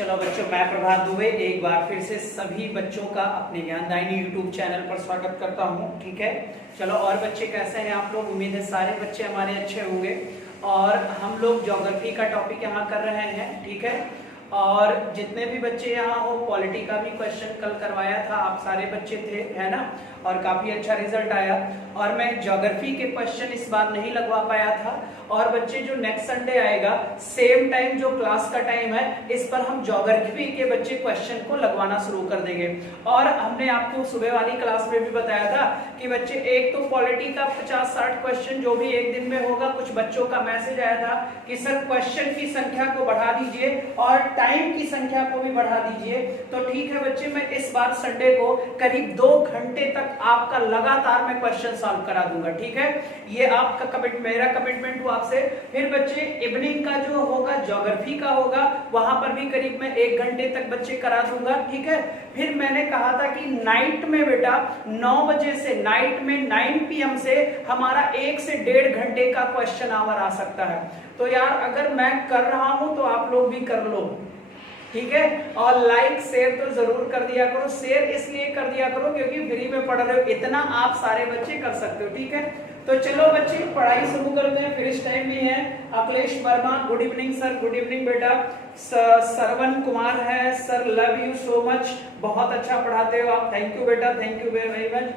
चलो बच्चों, मैं प्रभात दुबे एक बार फिर से सभी बच्चों का अपने ज्ञानदायिनी यूट्यूब चैनल पर स्वागत करता हूं। ठीक है, चलो और बच्चे कैसे हैं आप लोग? उम्मीद है सारे बच्चे हमारे अच्छे होंगे। और हम लोग ज्योग्राफी का टॉपिक यहाँ कर रहे हैं। ठीक है, और जितने भी बच्चे यहाँ हो, पॉलिटी का भी क्वेश्चन कल करवाया था, आप सारे बच्चे थे, है ना, और काफी अच्छा रिजल्ट आया। और मैं ज्योग्राफी के क्वेश्चन इस बार नहीं लगवा पाया था। और बच्चे जो नेक्स्ट संडे आएगा सेम टाइम जो क्लास का टाइम है, इस पर हम ज्योग्राफी के बच्चे क्वेश्चन को लगवाना शुरू कर देंगे। और हमने आपको सुबह वाली क्लास में भी बताया था कि बच्चे एक तो पॉलिटी का 50-60 क्वेश्चन जो भी एक दिन में होगा। कुछ बच्चों का मैसेज आया था कि सर क्वेश्चन की संख्या को बढ़ा दीजिए और टाइम की संख्या को भी बढ़ा दीजिए। तो ठीक है बच्चे, मैं इस बार संडे को करीब 2 घंटे तक आपका लगातार मैं क्वेश्चन सॉल्व करा दूंगा। ठीक है, ये आपका मेरा कमिटमेंट हुआ आपसे। फिर बच्चे इवनिंग का जो होगा ज्योग्राफी का होगा, वहां पर भी करीब मैं 1 घंटे तक बच्चे करा दूंगा। ठीक है, फिर मैंने कहा था कि नाइट में बेटा 9 बजे से, नाइट में 9 PM से हमारा 1 से 1.5 घंटे का क्वेश्चन आवर आ सकता है। तो यार अगर मैं कर रहा हूं तो आप लोग भी कर लो। ठीक है, और लाइक शेयर तो जरूर कर दिया करो। शेयर इसलिए कर दिया करो क्योंकि फ्री में पढ़ रहे हो, इतना आप सारे बच्चे कर सकते हो। ठीक है, तो चलो बच्चे पढ़ाई शुरू करते हैं। फिर इस टाइम भी है Akhilesh Verma, good evening sir. Good evening बेटा। सरवन कुमार है, sir love you so much, बहुत अच्छा पढ़ाते हो आप, थैंक यू बेटा, थैंक यू वेरी मच।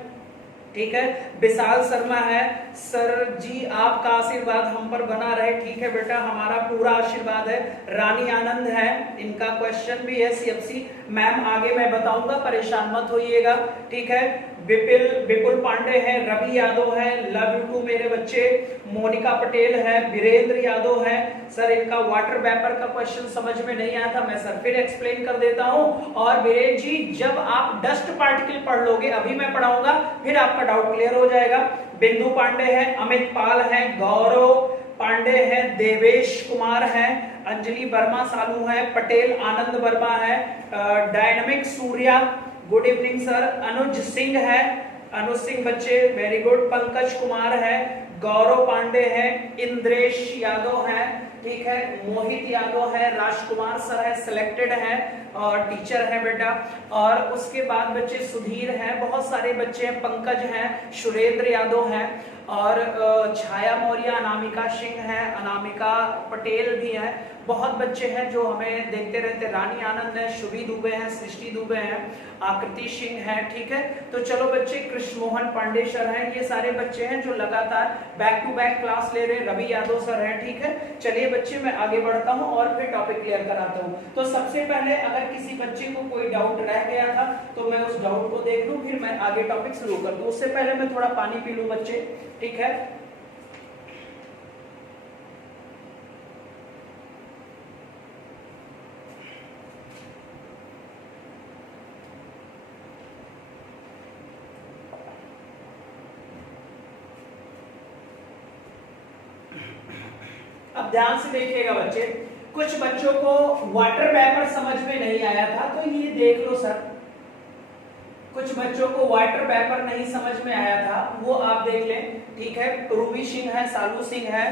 ठीक है, विशाल शर्मा है, सर जी आपका आशीर्वाद हम पर बना रहे। ठीक है बेटा, हमारा पूरा आशीर्वाद है। रानी आनंद है, इनका क्वेश्चन भी है CFC मैम, आगे मैं बताऊंगा, परेशान मत होइएगा। ठीक है, विपुल पांडे है, रवि यादव है, लव यू टू मेरे बच्चे। मोनिका पटेल है, वीरेंद्र यादव है, सर इनका वाटर वेपर का क्वेश्चन समझ में नहीं आया था, मैं सर फिर एक्सप्लेन कर देता हूं। और वीरेंद्र जी जब आप डस्ट पार्टिकल पढ़ लोगे, अभी मैं पढ़ाऊंगा, फिर आपका डाउट क्लियर हो जाएगा। बिंदु पांडे है, अमित पाल है, गौरव पांडे है, देवेश कुमार है, अंजलि वर्मा सालू है, पटेल आनंद वर्मा है, dynamic Surya, good evening sir. Anuj Singh है, अनुज सिंह बच्चे वेरी गुड। पंकज कुमार है, गौरव पांडे है, इंद्रेश यादव है, ठीक है, मोहित यादव है, राजकुमार सर है, सिलेक्टेड है और टीचर है बेटा। और उसके बाद बच्चे सुधीर हैं, बहुत सारे बच्चे हैं, पंकज हैं, सुरेंद्र यादव हैं, और छाया मौर्य, अनामिका सिंह है, अनामिका पटेल भी है, बहुत बच्चे हैं जो हमें देखते रहते। रानी आनंद है, शुभी दुबे हैं, सृष्टि दुबे हैं, आकृति सिंह है। ठीक है, तो चलो बच्चे, कृष्ण मोहन पांडे सर हैं, ये सारे बच्चे हैं जो लगातार बैक टू बैक क्लास ले रहे हैं। रवि यादव सर हैं। ठीक है, चलिए बच्चे मैं आगे बढ़ता हूं और फिर टॉपिक क्लियर कराता हूं। तो सबसे पहले अगर किसी बच्चे को कोई डाउट रह गया था तो मैं उस डाउट को देख लूं, फिर मैं आगे टॉपिक शुरू कर दूं। उससे पहले मैं थोड़ा पानी पी लूं बच्चे। ठीक है, अब ध्यान से देखिएगा बच्चे, कुछ बच्चों को वाटर वेपर समझ में नहीं आया था तो ये देख लो सर। कुछ बच्चों को वाटर वेपर नहीं समझ में आया था, वो आप देख लें। ठीक है, रूबी सिंह है, सालू सिंह है,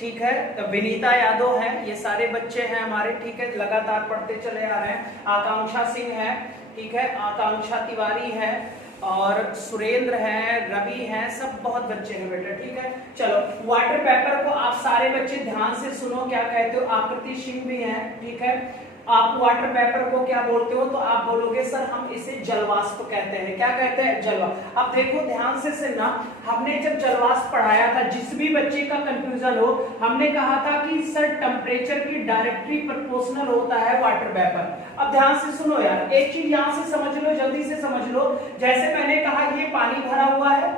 ठीक है, विनीता यादव है, ये सारे बच्चे हैं हमारे। ठीक है, लगातार पढ़ते चले आ रहे हैं। आकांक्षा सिंह है, ठीक है, आकांक्षा तिवारी है, और सुरेंद्र है, रवि है, सब बहुत बच्चे हैं बेटा। ठीक है, चलो वाटर पेपर को आप सारे बच्चे ध्यान से सुनो, क्या कहते हो। आकृति सिंह भी है। ठीक है, आप वाटर पेपर को क्या बोलते हो? तो आप बोलोगे सर हम इसे जलवाष्प कहते हैं। क्या कहते हैं? जलवाष्प। अब देखो ध्यान से सुनना, हमने जब जलवाष्प पढ़ाया था, जिस भी बच्चे का कंफ्यूजन हो, हमने कहा था कि सर टेम्परेचर की डायरेक्टली प्रोपोर्शनल होता है वाटर वेपर। अब ध्यान से सुनो यार, एक चीज यहां से समझ लो, जल्दी से समझ लो। जैसे मैंने कहा ये पानी भरा हुआ है,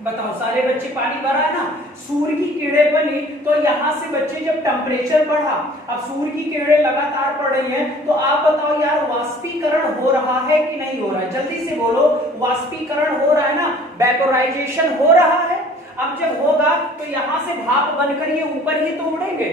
बताओ सारे बच्चे, पानी भरा है ना, सूर्य की किरणें बनी, तो यहां से बच्चे जब टेम्परेचर बढ़ा, अब सूर्य की किरणें लगातार पड़ रही हैं, तो आप बताओ यार वाष्पीकरण हो रहा है कि नहीं हो रहा है? जल्दी से बोलो, वाष्पीकरण हो रहा है ना, वेपोराइजेशन हो रहा है। अब जब होगा तो यहां से भाप बनकर ये ऊपर ही तो उड़ेंगे,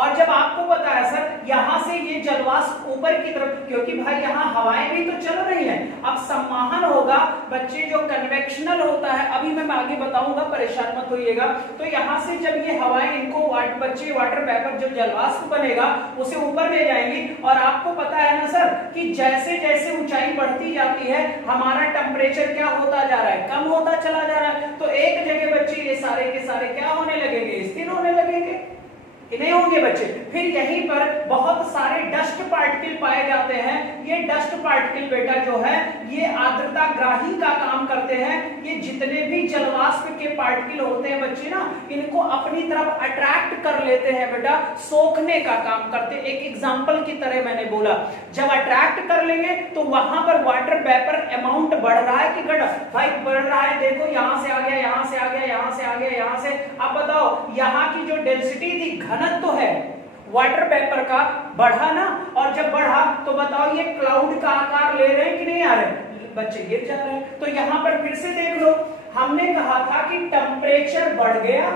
और जब आपको पता है सर यहां से ये जलवाष्प ऊपर की तरफ, क्योंकि भाई यहाँ हवाएं भी तो चल रही हैं, अब सम्माहन होगा बच्चे, जो कन्वेक्शनल होता है, अभी मैं आगे बताऊंगा, परेशान मत होइएगा। तो यहाँ से जब ये हवाएं इनको बच्चे वाटर वेपर जो जलवाष्प बनेगा उसे ऊपर ले जाएंगी, और आपको पता है ना सर कि जैसे जैसे ऊंचाई बढ़ती जाती है हमारा टेम्परेचर क्या होता जा रहा है, कम होता चला जा रहा है। तो एक जगह बच्चे ये सारे के सारे क्या होने लगेंगे, स्थिर होने लगेंगे, नहीं होंगे बच्चे। फिर यहीं पर बहुत सारे डस्ट पार्टिकल पाए जाते हैं। ये डस्ट पार्टिकल बेटा जो है ये आर्द्रता ग्राही का काम करते हैं। ये जितने भी जलवाष्प के पार्टिकल होते हैं बच्चे ना, इनको अपनी तरफ अट्रैक्ट कर लेते हैं बेटा, सोखने का काम करते हैं। एक एग्जांपल की तरह मैंने बोला, जब अट्रैक्ट कर लेंगे तो वहां पर वाटर वेपर अमाउंट बढ़ रहा है कि घट भाई बढ़ रहा है। देखो यहां से आ गया, यहां से आ गया, यहां से आ गया, यहां से। अब बताओ यहाँ की जो डेंसिटी थी, घनत्व है वाटर वेपर का, बढ़ा ना, और जब बढ़ा तो बताओ ये क्लाउड का आकार ले रहे हैं कि नहीं आ रहे, बच्चे गिर जा रहे हैं। तो यहां पर फिर से देख लो, हमने कहा था कि टेम्परेचर बढ़ गया,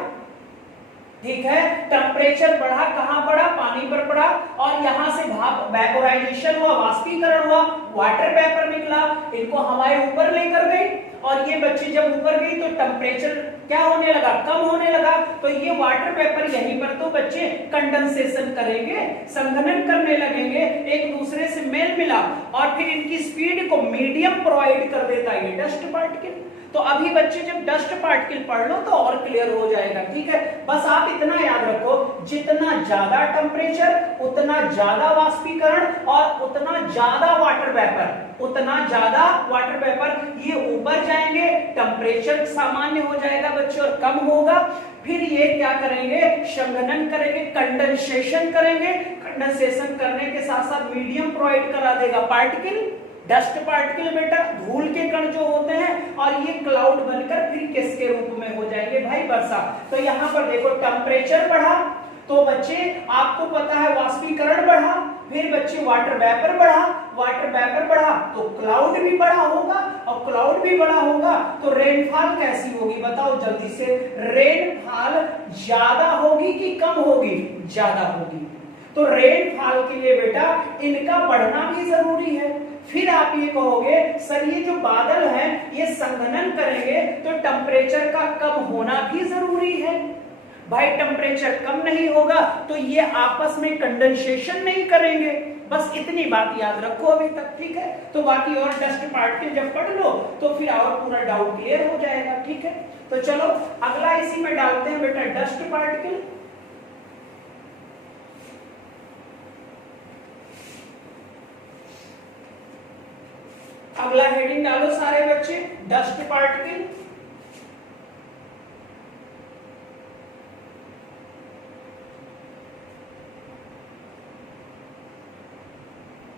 ठीक है, टेम्परेचर बढ़ा, कहां बढ़ा, पानी पर बढ़ा, और यहां से भाप वेपोराइजेशन हुआ, वाष्पीकरण हुआ, वाटर वेपर निकला, इनको हवाएं ऊपर लेकर गई, और ये बच्चे जब ऊपर गई तो टेम्परेचर क्या होने लगा, कम होने लगा। तो ये वाटर वेपर यहीं पर तो बच्चे कंडेंसेशन करेंगे, संघनन करने लगेंगे, एक दूसरे से मेल मिलाप, और फिर इनकी स्पीड को मीडियम प्रोवाइड कर देता है ये डस्ट पार्टिकल। तो अभी बच्चे जब डस्ट पार्टिकल पढ़ लो तो और क्लियर हो जाएगा, ठीक है। बस आप इतना याद रखो, जितना ज्यादा टेम्परेचर उतना ज्यादा वाष्पीकरण, और उतना ज्यादा वाटर वेपर, उतना ज्यादा वाटर वेपर, ये ऊपर जाएंगे, टेम्परेचर सामान्य हो जाएगा बच्चे और कम होगा। फिर ये क्या करेंगे, संघनन करेंगे, कंडेंसेशन करेंगे, कंडेंसेशन करने के साथ साथ मीडियम प्रोवाइड करा देगा पार्टिकल, डस्ट पार्टिकल बेटा, धूल के कण जो होते हैं, और ये क्लाउड बनकर फिर किसके रूप में हो जाएंगे भाई, वर्षा। तो यहाँ पर देखो टेम्परेचर बढ़ा तो बच्चे आपको पता है वाष्पीकरण बढ़ा, फिर बच्चे वाटर वेपर बढ़ा, वाटर वेपर बढ़ा तो क्लाउड भी बड़ा होगा, और क्लाउड भी बड़ा होगा तो रेनफॉल कैसी होगी बताओ जल्दी से, रेनफॉल ज्यादा होगी कि कम होगी, ज्यादा होगी। तो रेनफॉल के लिए बेटा इनका बढ़ना भी जरूरी है। फिर आप ये कहोगे सर ये जो बादल हैं ये संघनन करेंगे तो टेम्परेचर का कम होना भी जरूरी है। भाई टेम्परेचर कम नहीं होगा तो ये आपस में कंडेंसेशन नहीं करेंगे। बस इतनी बात याद रखो अभी तक, ठीक है। तो बाकी और डस्ट पार्टिकल जब पढ़ लो तो फिर और पूरा डाउट क्लियर हो जाएगा, ठीक है। तो चलो अगला इसी में डालते हैं बेटा डस्ट पार्टिकल। अगला हेडिंग डालो सारे बच्चे, डस्ट पार्टिकल।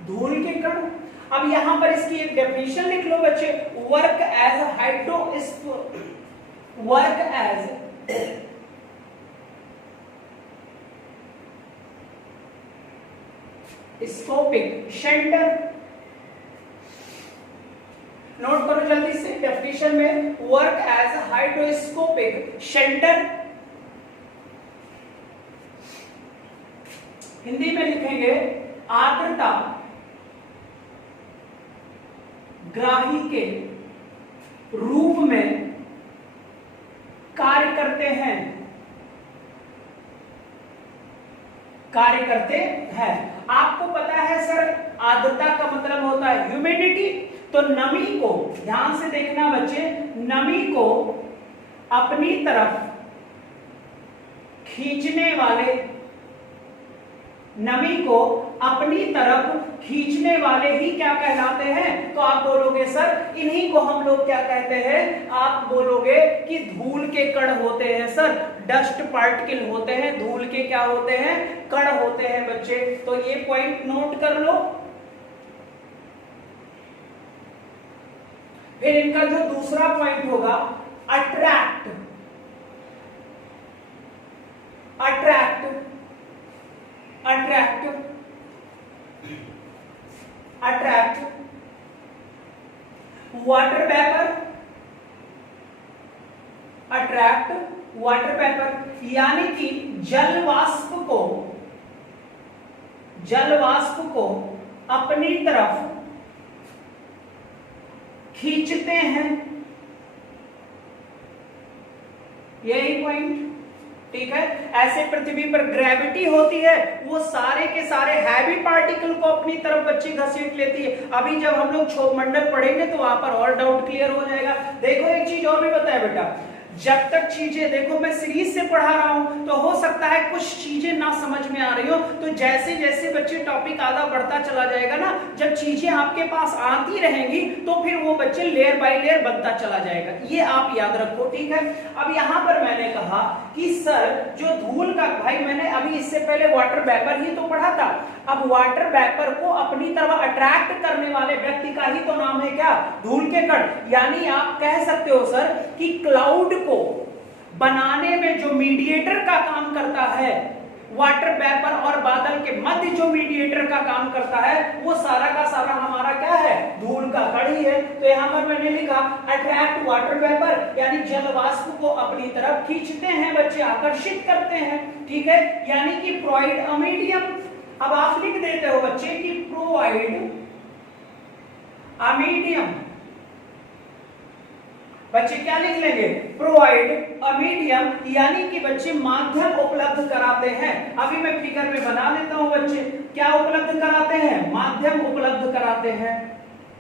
धूल के कण। अब यहां पर इसकी एक डेफिनेशन लिख लो बच्चे, work as hydro, work as scopic shelter. नोट करो जल्दी से डेफिनेशन में, work as hygroscopic shelter. Hindi में लिखेंगे आर्द्रता ग्राही के रूप में कार्य करते हैं, कार्य करते हैं। आपको पता है सर आर्द्रता का मतलब होता है ह्यूमिडिटी, तो नमी को ध्यान से देखना बच्चे, नमी को अपनी तरफ खींचने वाले, नमी को अपनी तरफ खींचने वाले ही क्या कहलाते हैं। तो आप बोलोगे सर इन्हीं को हम लोग क्या कहते हैं, आप बोलोगे कि धूल के कण होते हैं सर, डस्ट पार्टिकल होते हैं, धूल के क्या होते हैं, कण होते हैं बच्चे। तो ये पॉइंट नोट कर लो। फिर इनका जो दूसरा पॉइंट होगा attract, attract, attract, attract water vapour, attract water vapour, यानी कि जल वाष्प को जल वाष्प को अपनी तरफ खींचते हैं, यही पॉइंट, ठीक है। ऐसे पृथ्वी पर ग्रेविटी होती है, वो सारे के सारे हैवी पार्टिकल को अपनी तरफ बच्ची घसीट लेती है। अभी जब हम लोग क्षोभ मंडल पढ़ेंगे तो वहां पर और डाउट क्लियर हो जाएगा। देखो एक चीज और भी बताया बेटा, जब तक चीजें, देखो मैं सीरीज से पढ़ा रहा हूं तो हो सकता है कुछ चीजें ना समझ में आ रही हो, तो जैसे जैसे बच्चे टॉपिक आधा बढ़ता चला जाएगा ना, जब चीजें आपके पास आती रहेंगी तो फिर वो बच्चे लेयर बाय लेयर बनता चला जाएगा, ये आप याद रखो, ठीक है। अब यहां पर मैंने कहा कि सर जो धूल का, भाई मैंने अभी इससे पहले वाटर वेपर ही तो पढ़ा था, अब वाटर वेपर को अपनी तरफ अट्रैक्ट करने वाले व्यक्ति का ही तो नाम है क्या, धूल के कण। यानी आप कह सकते हो सर कि क्लाउड को बनाने में जो मीडिएटर का काम करता है, वाटर वेपर और बादल के मध्य जो मीडिएटर का काम करता है, वो सारा का सारा हमारा क्या है, धूल का कण ही है। तो यहां पर मैंने लिखा अट्रैक्ट वाटर वेपर, यानी जल वाष्प को अपनी तरफ खींचते हैं बच्चे, आकर्षित करते हैं, ठीक है। यानी कि प्रोवाइड अ मीडियम। अब आप लिख देते हो बच्चे कि प्रोवाइड अ मीडियम, बच्चे क्या लिख लेंगे, प्रोवाइड अ मीडियम, यानी कि बच्चे माध्यम उपलब्ध कराते हैं। अभी मैं फिगर में बना देता हूं बच्चे, क्या उपलब्ध कराते हैं, माध्यम उपलब्ध कराते हैं,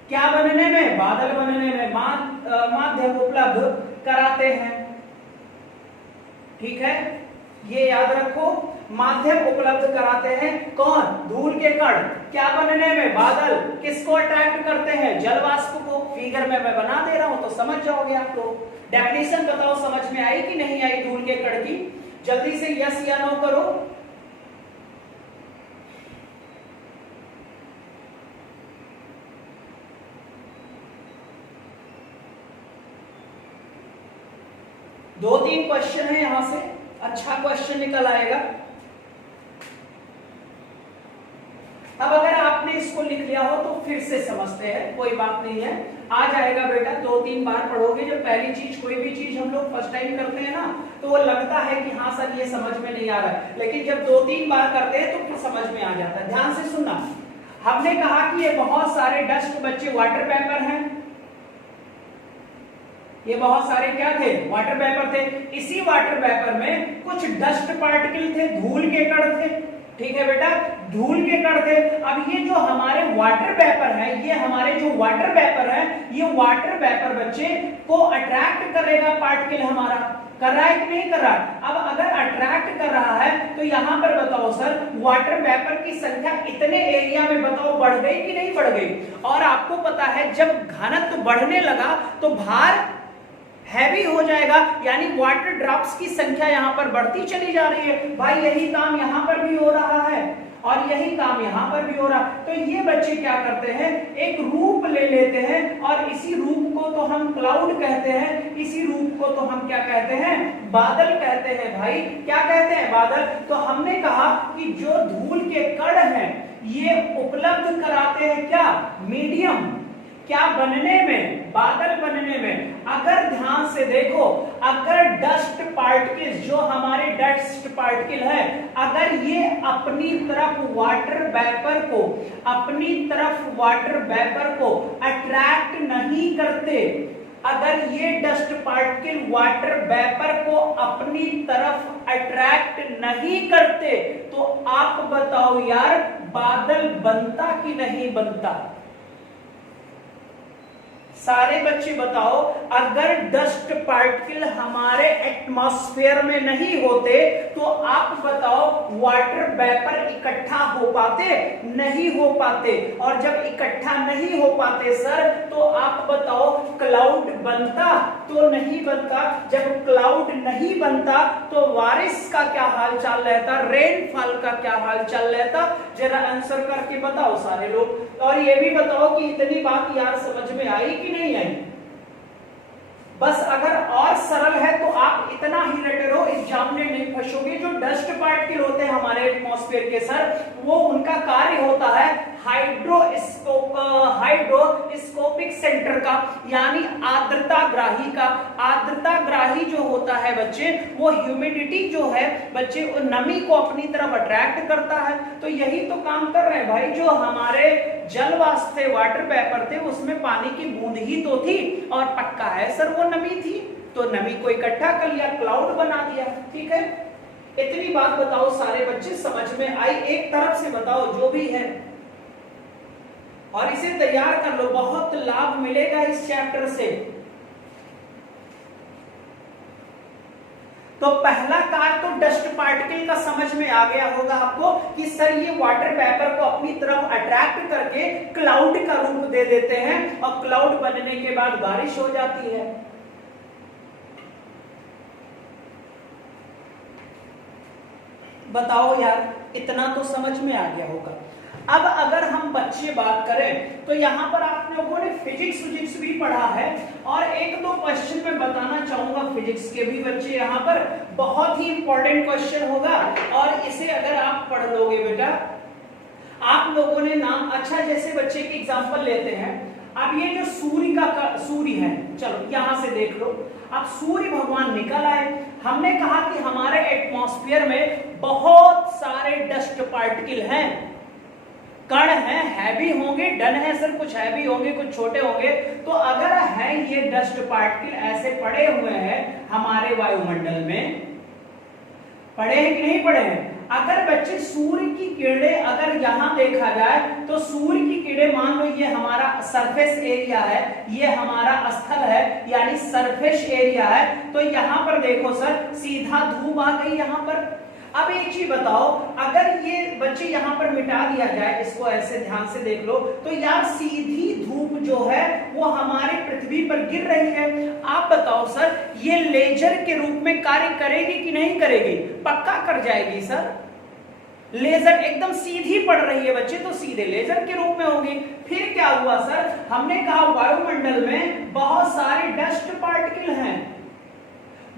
क्या बनने में, बादल बनने में माध्यम उपलब्ध कराते हैं, ठीक है। ये याद रखो, माध्यम उपलब्ध कराते हैं, कौन, धूल के कण, क्या बनने में, बादल, किसको अट्रैक्ट करते हैं, जल वाष्प को। फिगर में मैं बना दे रहा हूं तो समझ जाओगे आप लोग। डेफिनेशन बताओ समझ में आई कि नहीं आई धूल के कण की, जल्दी से यस या नो करो। दो तीन क्वेश्चन है यहां से, अच्छा क्वेश्चन निकल आएगा। अब अगर आपने इसको लिख लिया हो तो फिर से समझते हैं, कोई बात नहीं है, आ जाएगा बेटा। दो तीन बार पढ़ोगे, जब पहली चीज, कोई भी चीज हम लोग फर्स्ट टाइम करते हैं ना, तो वो लगता है कि हाँ सर ये समझ में नहीं आ रहा है, लेकिन जब दो तीन बार करते हैं तो फिर समझ में आ जाता है। ध्यान से सुनना, हमने कहा कि ये बहुत सारे डस्ट बच्चे वाटर वेपर हैं, ये बहुत सारे क्या थे, वाटर वेपर थे। इसी वाटर वेपर में कुछ डस्ट पार्टिकल थे, धूल के कण थे, ठीक है बेटा, धूल के कण थे। अब ये जो हमारे वाटर वेपर है, ये हमारे जो वाटर वेपर है, ये वाटर वेपर बच्चे को अट्रैक्ट करेगा पार्टिकल हमारा, कर रहा है कि नहीं कर रहा। अब अगर अट्रैक्ट कर रहा है तो यहां पर बताओ सर वाटर वेपर की संख्या इतने एरिया में बताओ बढ़ गई कि नहीं बढ़ गई। और आपको पता है जब घनत्व बढ़ने लगा तो भार हैवी हो जाएगा, यानी वाटर ड्रॉप्स की संख्या यहां पर बढ़ती चली जा रही है। भाई यही काम यहां पर भी हो रहा है और यही काम यहां पर भी हो रहा है। तो ये बच्चे क्या करते हैं, एक रूप ले लेते हैं और इसी रूप को तो हम क्लाउड कहते हैं, इसी रूप को तो हम क्या कहते हैं, बादल कहते हैं। भाई क्या कहते हैं, बादल। तो हमने कहा कि जो धूल के कण हैं ये उपलब्ध कराते हैं क्या, मीडियम, क्या बनने में, बादल बनने में। अगर ध्यान से देखो, अगर डस्ट पार्टिकल्स, जो हमारे डस्ट पार्टिकल है, अगर ये अपनी तरफ वाटर वेपर को, अपनी तरफ वाटर वेपर को अट्रैक्ट नहीं करते, अगर ये डस्ट पार्टिकल वाटर वेपर को अपनी तरफ अट्रैक्ट नहीं करते, तो आप बताओ यार बादल बनता कि नहीं बनता। सारे बच्चे बताओ, अगर डस्ट पार्टिकल हमारे एटमॉस्फेयर में नहीं होते तो आप बताओ वाटर वेपर इकट्ठा हो पाते, नहीं हो पाते। और जब इकट्ठा नहीं हो पाते सर तो आप बताओ क्लाउड बनता तो नहीं बनता। जब क्लाउड नहीं बनता तो बारिश का क्या हाल चाल रहता, रेनफॉल का क्या हाल चाल रहता, जरा आंसर करके बताओ सारे लोग। और ये भी बताओ कि इतनी बात यार समझ में आई कि नहीं आई। बस अगर और सरल है तो आप इतना ही रटे रहो, एग्जाम में नहीं फंसोगे। जो डस्ट पार्टिकल होते हैं हमारे एटमॉस्फेयर के सर, वो उनका कार्य होता है हाइड्रोस्कोपिक सेंटर का, यानी आर्द्रताग्राही का। आर्द्रताग्राही जो होता है बच्चे, वो ह्यूमिडिटी जो है बच्चे, वो नमी को अपनी तरफ अट्रैक्ट करता है। तो यही तो काम कर रहे हैं भाई, जो हमारे जल वाष्प थे, वाटर वेपर थे, उसमें पानी की बूंद ही तो थी, और पक्का है सर वो नमी थी, तो नमी को इकट्ठा कर लिया, क्लाउड बना दिया। ठीक है, इतनी बात बताओ सारे बच्चे समझ में आई? एक तरफ से बताओ जो भी है, और इसे तैयार कर लो, बहुत लाभ मिलेगा इस चैप्टर से। तो पहला कार्य तो डस्ट पार्टिकल का समझ में आ गया होगा आपको कि सर ये वाटर वेपर को अपनी तरफ अट्रैक्ट करके क्लाउड का रूप दे देते हैं, और क्लाउड बनने के बाद बारिश हो जाती है। बताओ यार, इतना तो समझ में आ गया होगा। अब अगर हम बच्चे बात करें तो यहाँ पर आप लोगों ने फिजिक्स भी पढ़ा है, और एक दो क्वेश्चन मैं बताना चाहूंगा फिजिक्स के भी बच्चे, यहाँ पर बहुत ही इंपॉर्टेंट क्वेश्चन होगा, और इसे अगर आप पढ़ लोगे बेटा, आप लोगों ने नाम, अच्छा जैसे बच्चे की एग्जांपल लेते हैं, अब ये जो सूर्य है, चलो यहां से देख लो, अब सूर्य भगवान निकल आए, हमने कहा कि हमारे एटमॉस्फेयर में बहुत सारे डस्ट पार्टिकल हैं, कण हैं, हैवी होंगे, डन है सर, कुछ हैवी होंगे, कुछ छोटे होंगे। तो अगर है ये डस्ट पार्टिकल ऐसे पड़े हुए हैं हमारे वायुमंडल में, पड़े हैं कि नहीं पड़े हैं? अगर बच्चे सूर्य की किरणें अगर यहां देखा जाए तो सूर्य की किरणें, मान लो ये हमारा सरफेस एरिया है, ये हमारा स्थल है, यानी सरफेस एरिया है, तो यहां पर देखो सर सीधा धूप आ गई यहां पर। अब एक चीज बताओ, अगर ये बच्चे यहां पर मिटा दिया जाए, इसको ऐसे ध्यान से देख लो, तो यार सीधी धूप जो है वो हमारे पृथ्वी पर गिर रही है। आप बताओ सर, ये लेजर के रूप में कार्य करेगी कि नहीं करेगी? पक्का कर जाएगी सर। लेजर एकदम सीधी पड़ रही है बच्चे, तो सीधे लेजर के रूप में होगी। फिर क्या हुआ सर, हमने कहा वायुमंडल में बहुत सारे डस्ट पार्टिकल हैं,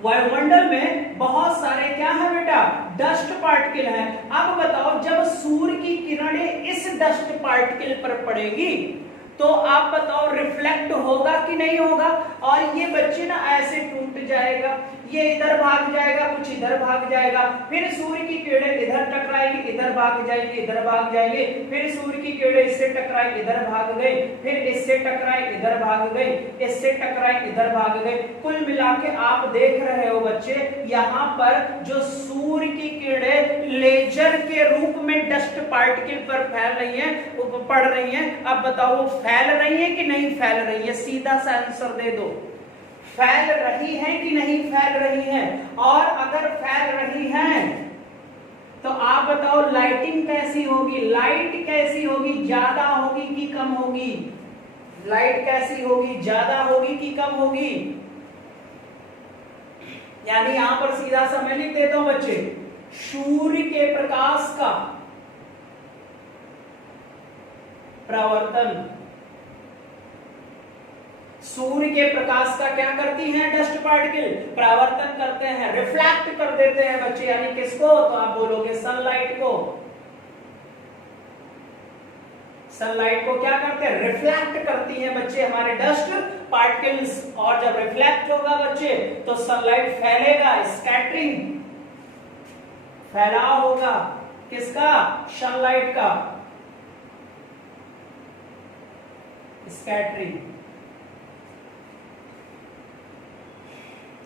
वायुमंडल में बहुत सारे क्या है बेटा? डस्ट पार्टिकल हैं। अब बताओ, जब सूर्य की किरणें इस डस्ट पार्टिकल पर पड़ेगी तो आप बताओ रिफ्लेक्ट होगा कि नहीं होगा? और ये बच्चे ना ऐसे टूट जाएगा, ये इधर भाग जाएगा, कुछ इधर भाग जाएगा, फिर सूर्य की किरणें इधर टकराएगी, इधर भाग जाएगी, इधर भाग जाएगी, फिर सूर्य की किरणें इससे टकराई, इधर भाग गई, फिर इससे टकराई, इधर भाग गई, इससे टकराई, इधर भाग गई। कुल मिला के आप देख रहे हो बच्चे, यहाँ पर जो सूर्य की किरणें लेजर के रूप में डस्ट पार्टिकल पर फैल रही हैं, पड़ रही हैं। अब बताओ वो फैल रही है कि नहीं फैल रही है? सीधा सा आंसर दे दो, फैल रही है कि नहीं फैल रही है? और अगर फैल रही है तो आप बताओ लाइटिंग कैसी होगी? लाइट कैसी होगी? ज्यादा होगी कि कम होगी? लाइट कैसी होगी? ज्यादा होगी कि कम होगी? यानी यहां पर सीधा सा मैं लिख देता हूं बच्चे, सूर्य के प्रकाश का प्रवर्तन, सूर्य के प्रकाश का क्या करती हैं डस्ट पार्टिकल? परावर्तन करते हैं, रिफ्लेक्ट कर देते हैं बच्चे, यानी किसको? तो आप बोलोगे सनलाइट को। सनलाइट को क्या करते हैं? रिफ्लेक्ट करती हैं बच्चे हमारे डस्ट पार्टिकल्स, और जब रिफ्लेक्ट होगा बच्चे तो सनलाइट फैलेगा, स्कैटरिंग, फैलाव होगा किसका? सनलाइट का, स्कैटरिंग।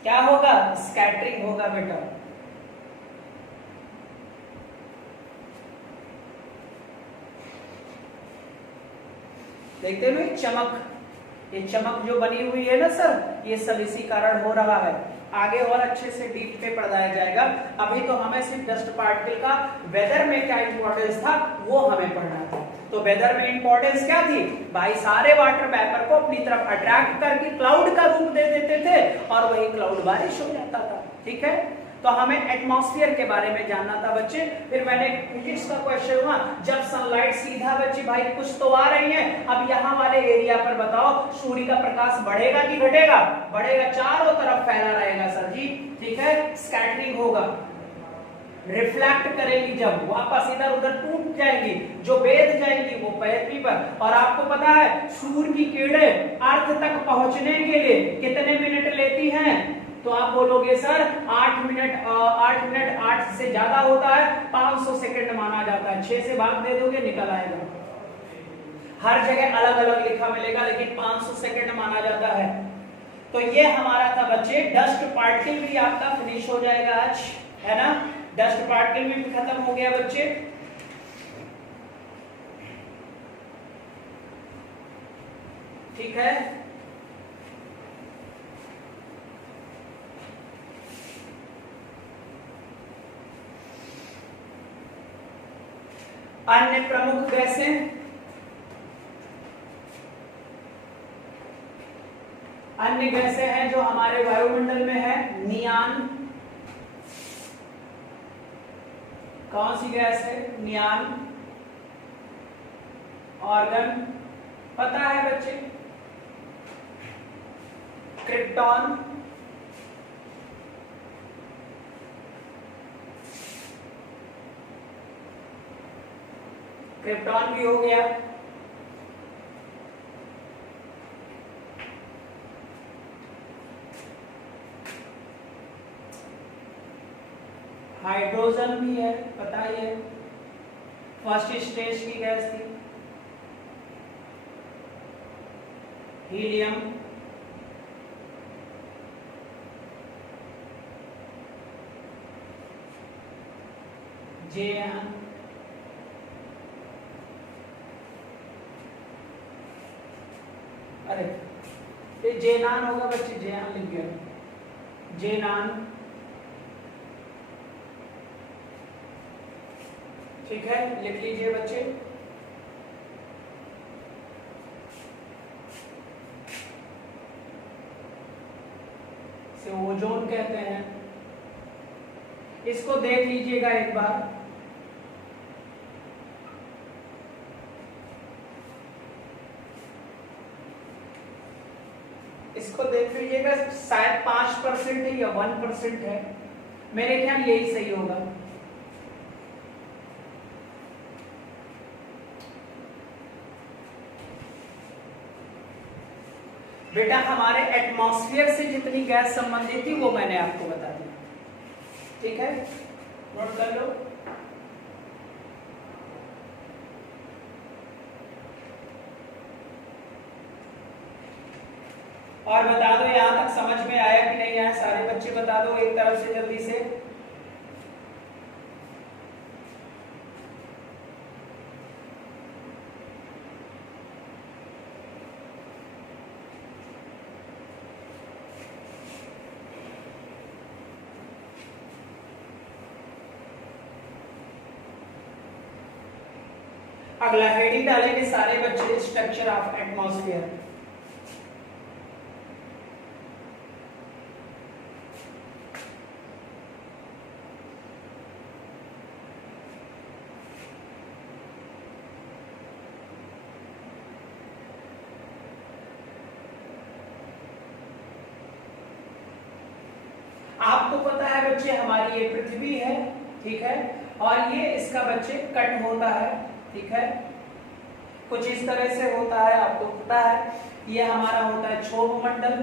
क्या होगा? स्कैटरिंग होगा बेटा। देखते हो चमक, ये चमक जो बनी हुई है ना सर, ये सब इसी कारण हो रहा है। आगे और अच्छे से डीप पे पढ़ाया जाएगा। अभी तो हमें सिर्फ डस्ट पार्टिकल का वेदर में क्या इंपॉर्टेंस था वो हमें पढ़ना था। तो वेदर में इंपॉर्टेंस क्या थी भाई? सारे वाटर वेपर को अपनी तरफ अट्रैक्ट करके क्लाउड का रूप दे देते थे, और वही क्लाउड बारिश हो जाता था। ठीक है, तो हमें एटमॉस्फेयर के बारे में जानना था बच्चे। फिर मैंने फिजिक्स का क्वेश्चन हुआ, जब सनलाइट सीधा बच्चे भाई कुछ तो आ रही है, अब यहाँ वाले एरिया पर बताओ सूर्य का प्रकाश बढ़ेगा कि घटेगा? बढ़ेगा, चारों तरफ फैला रहेगा सर जी। ठीक है, स्कैटरिंग होगा। रिफ्लेक्ट करेंगी, जब वापस इधर उधर टूट जाएंगी, जो भेद जाएंगी वो पृथ्वी पर। और आपको पता है सूर्य की किरणें अर्थ तक पहुंचने के लिए कितने मिनट लेती हैं? तो आप बोलोगे सर 8 मिनट, 8 से ज्यादा होता है, 500 सेकंड माना जाता है। 6 से भाग दे दोगे निकल आएगा, हर जगह अलग अलग लिखा मिलेगा, लेकिन 500 सेकंड माना जाता है। तो ये हमारा था बच्चे, डस्ट पार्टिकल भी आपका फिनिश हो जाएगा आज, है ना। डस्ट पार्टिकल भी खत्म हो गया बच्चे। ठीक है, अन्य प्रमुख गैसें, अन्य गैसें हैं जो हमारे वायुमंडल में है। नियान, कौन सी गैस है? नियान। ऑर्गन पता है बच्चे? क्रिप्टॉन, क्रिप्टॉन भी हो गया। हाइड्रोजन भी है, पता ही है, फर्स्ट स्टेज की गैस थी। हीलियम, जेन, अरे ये जेनान होगा बच्चे, जेनान लिख गया, जेनान। ठीक है, लिख लीजिए बच्चे। इसे ओजोन कहते हैं। इसको देख लीजिएगा एक बार, इसको देख लीजिएगा, शायद 5% है या 1% है, मेरे ख्याल यही सही होगा। बेटा हमारे एटमॉस्फेयर से जितनी गैस संबंधित थी वो मैंने आपको बता दी, ठीक है, नोट कर लो। और बता दो यहां तक समझ में आया कि नहीं आया, सारे बच्चे बता दो एक तरफ से जल्दी से। अगला हेडिंग डालेंगे सारे बच्चे, स्ट्रक्चर ऑफ एटमॉस्फेयर। आपको पता है बच्चे हमारी ये पृथ्वी है, ठीक है, और ये इसका बच्चे कट होता है, ठीक है, कुछ इस तरह से होता है, आपको पता है। ये हमारा होता है क्षोभ मंडल,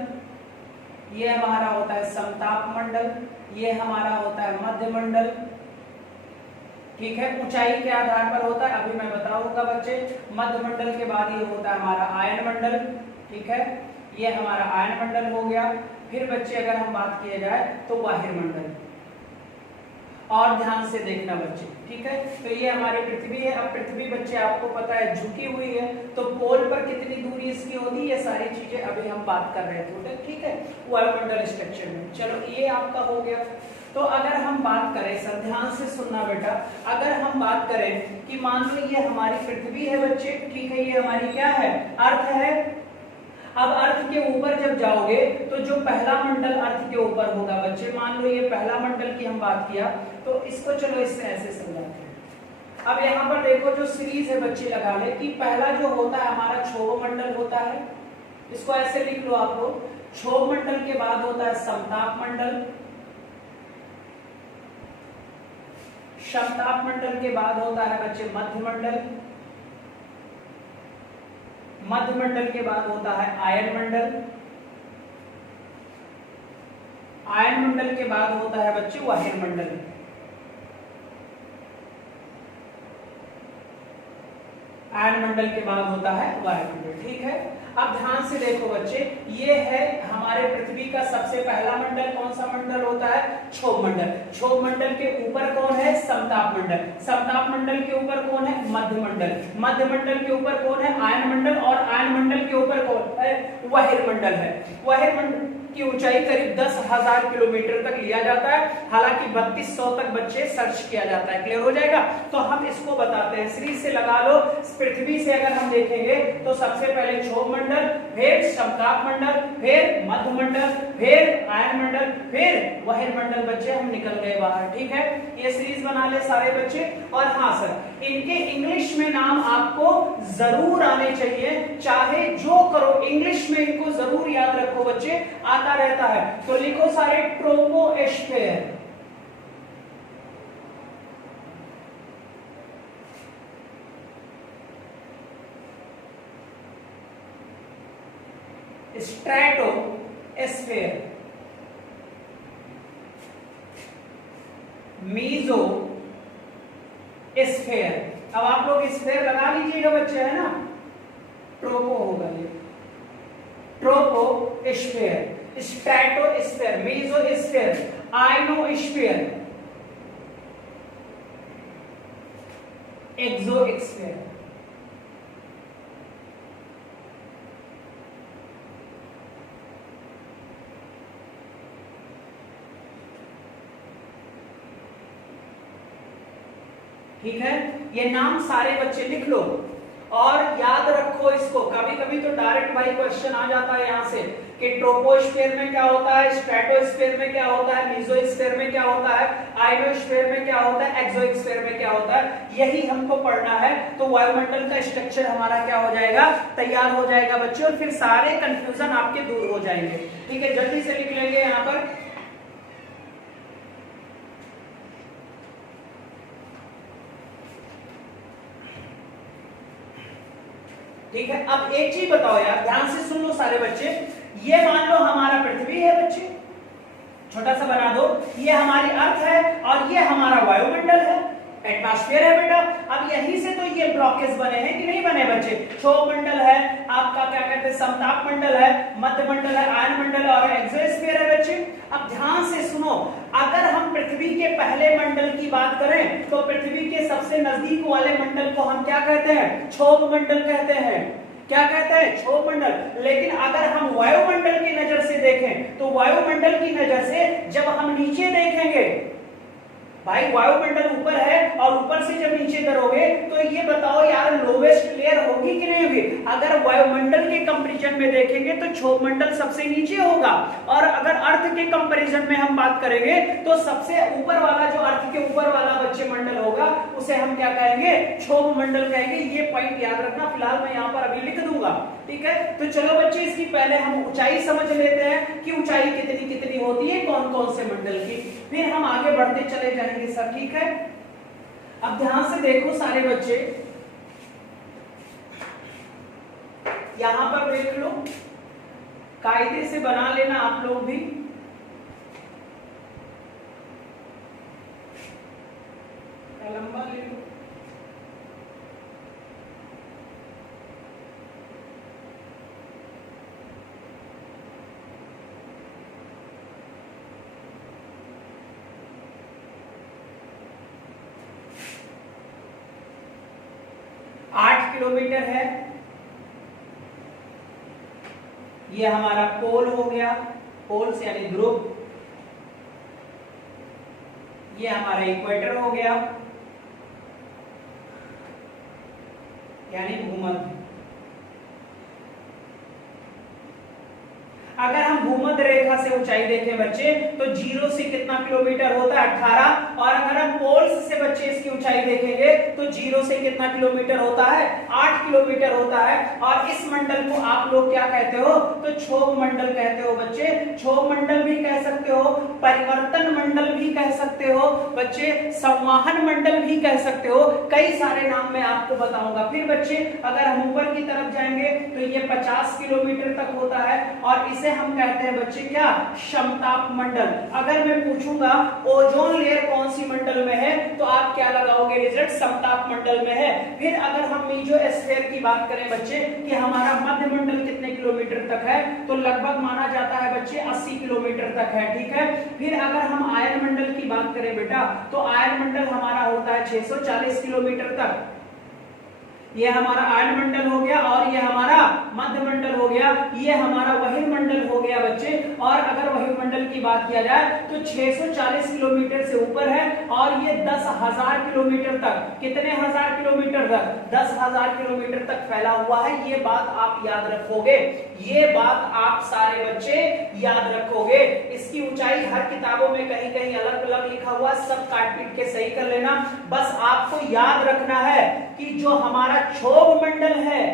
ये हमारा होता है समताप मंडल, ये हमारा होता है मध्य मंडल, ठीक है। ऊंचाई के आधार पर होता है, अभी मैं बताऊंगा बच्चे। मध्य मंडल के बाद ये होता है हमारा आयन मंडल, ठीक है, ये हमारा आयन मंडल हो गया। फिर बच्चे अगर हम बात किया जाए तो वायुमंडल, और ध्यान से देखना बच्चे, ठीक है। तो ये हमारी पृथ्वी है। अब पृथ्वी बच्चे आपको पता है झुकी हुई है, तो पोल पर कितनी दूरी इसकी होती है, ये सारी चीजें अभी हम बात कर रहे थे, ठीक है, वायुमंडल स्ट्रक्चर में। चलो ये आपका हो गया। तो अगर हम बात करें, सर ध्यान से सुनना बेटा, अगर हम बात करें कि मान लो ये हमारी पृथ्वी है बच्चे, ठीक है, ये हमारी क्या है, अर्थ है। अब अर्थ के ऊपर जब जाओगे तो जो पहला मंडल अर्थ के ऊपर होगा बच्चे, मान लो ये पहला मंडल की हम बात किया, तो इसको चलो इससे ऐसे समझाते हैं। अब यहाँ पर देखो जो सीरीज है बच्चे लगा ले कि पहला जो होता है हमारा क्षोभ मंडल होता है, इसको ऐसे लिख लो आप लोग। क्षोभ मंडल के बाद होता है समताप मंडल, समताप मंडल के बाद होता है बच्चे मध्यमंडल, मध्यमंडल के बाद होता है आयन मंडल, आयन मंडल के बाद होता है बच्चे वाहिर मंडल। आयन मंडल के बाद होता है वायुमंडल। ठीक है, अब ध्यान से देखो बच्चे, ये है हमारे पृथ्वी का सबसे पहला मंडल। कौन सा मंडल होता है? क्षोभ मंडल। क्षोभ मंडल के ऊपर कौन है? समताप मंडल। समताप मंडल के ऊपर कौन है? मध्य मंडल। मध्य मंडल के ऊपर कौन है? आयन मंडल। और आयन मंडल के ऊपर कौन है? वाहिर मंडल है। वाहिर मंडल की ऊंचाई करीब 10,000 किलोमीटर तक लिया जाता है, हालांकि 3200 तक बच्चे सर्च किया जाता है। क्लियर हो जाएगा? तो हम इसको बताते हैं, श्री से लगा लो। पृथ्वी से अगर हम देखेंगे तो सबसे पहले क्षोभ मंडल, फिर समताप मंडल, फिर मध्य मंडल, फिर आयन मंडल, फिर वाहिर मंडल। बच्चे हम निकल गए बाहर। ठीक है, ये सीरीज बना ले सारे बच्चे। और हाँ सर, इनके इंग्लिश में नाम आपको जरूर आने चाहिए, चाहे जो करो इंग्लिश में इनको जरूर याद रखो बच्चे, आता रहता है। तो लिखो सारे, ट्रोपोस्फेयर, स्ट्रेटोस्फेयर, मीजोस्फेयर। अब आप लोग स्फेयर लगा लीजिएगा बच्चे, है ना? ट्रोपो होगा ये, troposphere, stratosphere, mesosphere, ionosphere, exosphere. ठीक है, ये नाम सारे बच्चे लिख लो और याद रखो इसको। कभी कभी तो डायरेक्ट भाई क्वेश्चन आ जाता है यहाँ से कि ट्रोपोस्फेयर में क्या होता है, स्ट्रेटोस्फेयर में क्या होता है, मेसोस्फेयर में क्या होता है, आयनोस्फेयर में क्या होता है, एक्सोस्फेयर में क्या होता है। यही हमको पढ़ना है। तो वायुमंडल का स्ट्रक्चर हमारा क्या हो जाएगा? तैयार हो जाएगा बच्चे, और फिर सारे कंफ्यूजन आपके दूर हो जाएंगे। ठीक है, जल्दी से लिख लेंगे यहाँ पर। ठीक है, अब एक चीज बताओ यार, ध्यान से सुन लो सारे बच्चे। ये मान लो हमारा पृथ्वी है बच्चे, छोटा सा बना दो। ये हमारी अर्थ है और ये हमारा वायुमंडल है, एटमॉस्फेयर है बेटा। अब यहीं से तो ये ब्लॉकेज बने हैं कि नहीं बने बच्चे? क्षोभ मंडल है, आपका क्या कहते हैं, समताप मंडल है, मध्य मंडल है, आयन मंडल है और एक्सोस्फीयर है बच्चे। अब ध्यान से सुनो, अगर हम पृथ्वी के पहले मंडल की बात करें तो पृथ्वी के सबसे नजदीक वाले मंडल को हम क्या कहते हैं? क्षोभ मंडल कहते हैं। क्या कहते हैं? क्षोभ मंडल। लेकिन अगर हम वायुमंडल की नजर से देखें तो वायुमंडल की नजर से जब हम नीचे देखेंगे, भाई वायुमंडल ऊपर है और ऊपर से जब नीचे करोगे तो ये बताओ यार, लोवेस्ट लेयर होगी कि नहीं होगी? अगर वायुमंडल के कंपैरिजन में देखेंगे तो क्षोभ मंडल सबसे नीचे होगा, और अगर अर्थ के कंपैरिजन में हम बात करेंगे तो सबसे ऊपर वाला, जो अर्थ के ऊपर वाला बच्चे मंडल होगा, उसे हम क्या कहेंगे? क्षोभ मंडल कहेंगे। ये पॉइंट याद रखना, फिलहाल मैं यहाँ पर अभी लिख दूंगा। ठीक है, तो चलो बच्चे, इसकी पहले हम ऊंचाई समझ लेते हैं कि ऊंचाई कितनी कितनी होती है कौन कौन से मंडल की, फिर हम आगे बढ़ते चले जाएंगे सब। ठीक है, अब ध्यान से देखो सारे बच्चे, यहां पर देख लो, कायदे से बना लेना आप लोग भी। लंबा ले लो। किलोमीटर है, ये हमारा पोल हो गया, पोल्स यानी ध्रुव। ये हमारा इक्वेटर हो गया यानी भूमध्य। अगर हम भूमध्य रेखा से ऊंचाई देखें बच्चे तो 0 से कितना किलोमीटर होता है? 18। और अगर हम पोल्स से बच्चे इसकी ऊंचाई देखेंगे तो 0 से कितना किलोमीटर होता है? 8 किलोमीटर होता है। और इस मंडल को आप लोग क्या कहते हो? तो क्षोभ मंडल कहते हो बच्चे। क्षोभ मंडल भी कह सकते सकते हो, परिवर्तन मंडल भी कह सकते हो बच्चे, संवाहन मंडल भी कह सकते हो, कई सारे नाम मैं आपको बताऊंगा। फिर बच्चे अगर हम ऊपर की तरफ जाएंगे तो ये 50 किलोमीटर तक होता है और इसे हम कहते हैं बच्चे क्या, समताप मंडल। अगर मैं पूछूंगा ओजोन लेयर कौन सी मंडल में है तो आप क्या लगाओगे, रिजल्ट समताप मंडल में है। फिर अगर हम मेसोस्फीयर की बात करें बच्चे कि हमारा मध्य मंडल कितने किलोमीटर तक है तो लगभग माना जाता है बच्चे 80 किलोमीटर तक है, ठीक है। फिर अगर हम आयन मंडल की बात करें बेटा तो आयन मंडल हमारा होता है 640 किलोमीटर तक, ये हमारा आयन मंडल हो गया और ये हमारा मध्य मंडल हो गया, ये हमारा वही मंडल हो गया बच्चे। और अगर वही मंडल की बात किया जाए तो 640 किलोमीटर से ऊपर है और ये 10,000 किलोमीटर तक, कितने हजार किलोमीटर तक, 10,000 किलोमीटर तक फैला हुआ है। ये बात आप याद रखोगे, ये बात आप सारे बच्चे याद रखोगे। इसकी ऊंचाई हर किताबों में कहीं कहीं अलग अलग लिखा हुआ, सब काट पीट के सही कर लेना। बस आपको याद रखना है कि जो हमारा क्षोभ मंडल है,